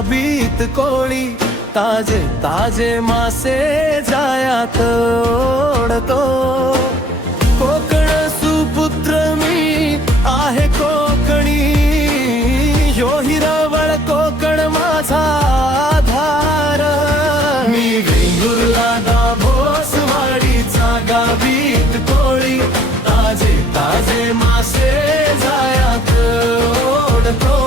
गाबीत कोळी ताजे ताजे मासे जायात ओढतो कोकण सुपुत्र मी आहे कोकणी यो हिरवळ कोकण माझा आधार मी वेंगुर्ला दाभोसवाडीचा गाबीत कोळी ताजे ताजे मासे जायात ओढतो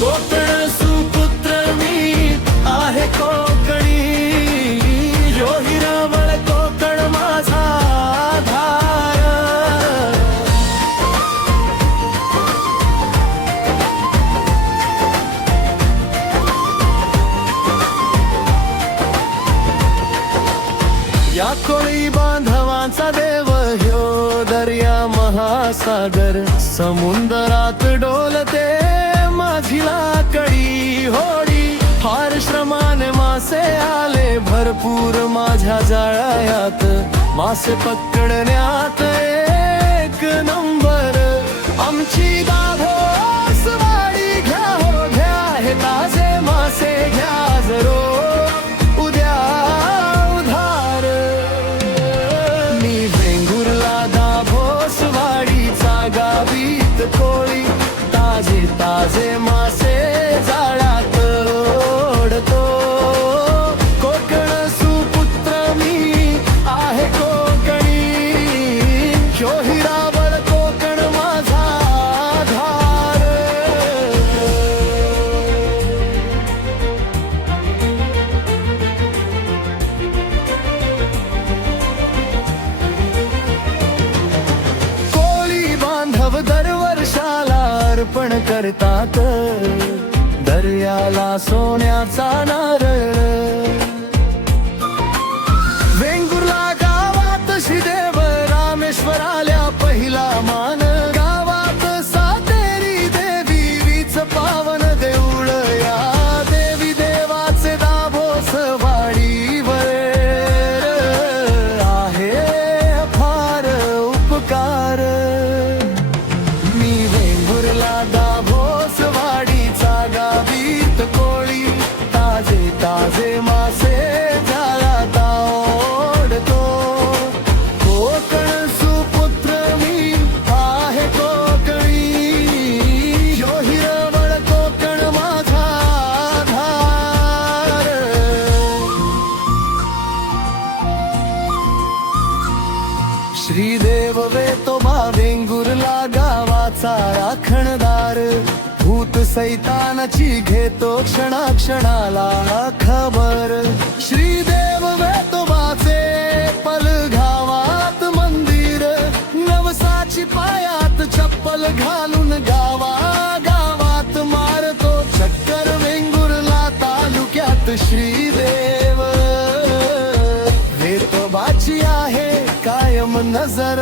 कोकण सुपुत्र मी आहे कोकणी यो हिरवळ कोकण माझा आधार या कोळी बांधवांचा देव ह्यो दर्या महासागर समुद्रात डोलते माझी लाकडी होडी फार श्रमाने मासे आले भरपूर माझ्या जाळ्यात मासे पकडण्यात एक नंबर आमची दाभोसवाडी घ्या हो घ्या हे ताजे मासे घ्या जरो उद्या उधार मी वेंगुर्ला दाभोसवाडीचा गाबीत कोळी ताजे ताजे मासे जाळ्यात ओढतो कोकण सुपुत्र मी आहे कोकणी ह्यो हिरवळ कोकण माझा आधार कोळी बांधव दरवर्षाला अर्पण करतात दर्याला सोन्याचा नारळ वेंगुर्ला गावात श्रीदेव रामेश्वराला पहिला मान गावात सातेरी देवी वीच पावन देऊळ या देवी देवाचे दाभोसवाडीवर आहे फार उपकार मी वेंगुर्ला दाभोसवाडीचा गाबीत कोळी ताजे ताजे मासे जाळ्यात ओढतो कोकण सुपुत्र मी आहे कोकणी ह्यो हिरवळ कोकण माझा आधार श्रीदेव वेतोबा वेंगुर्ला गावाचा राखणदार भूत सैतानाची घेतो क्षणाक्षणाला खबर श्रीदेव वेतोबाचे पलघावात मंदिर नवसाची पायात चप्पल घालून गावागावात मारतो चक्कर वेंगुर्ला तालुक्यात श्रीदेव वेतोबाची आहे कायम नजर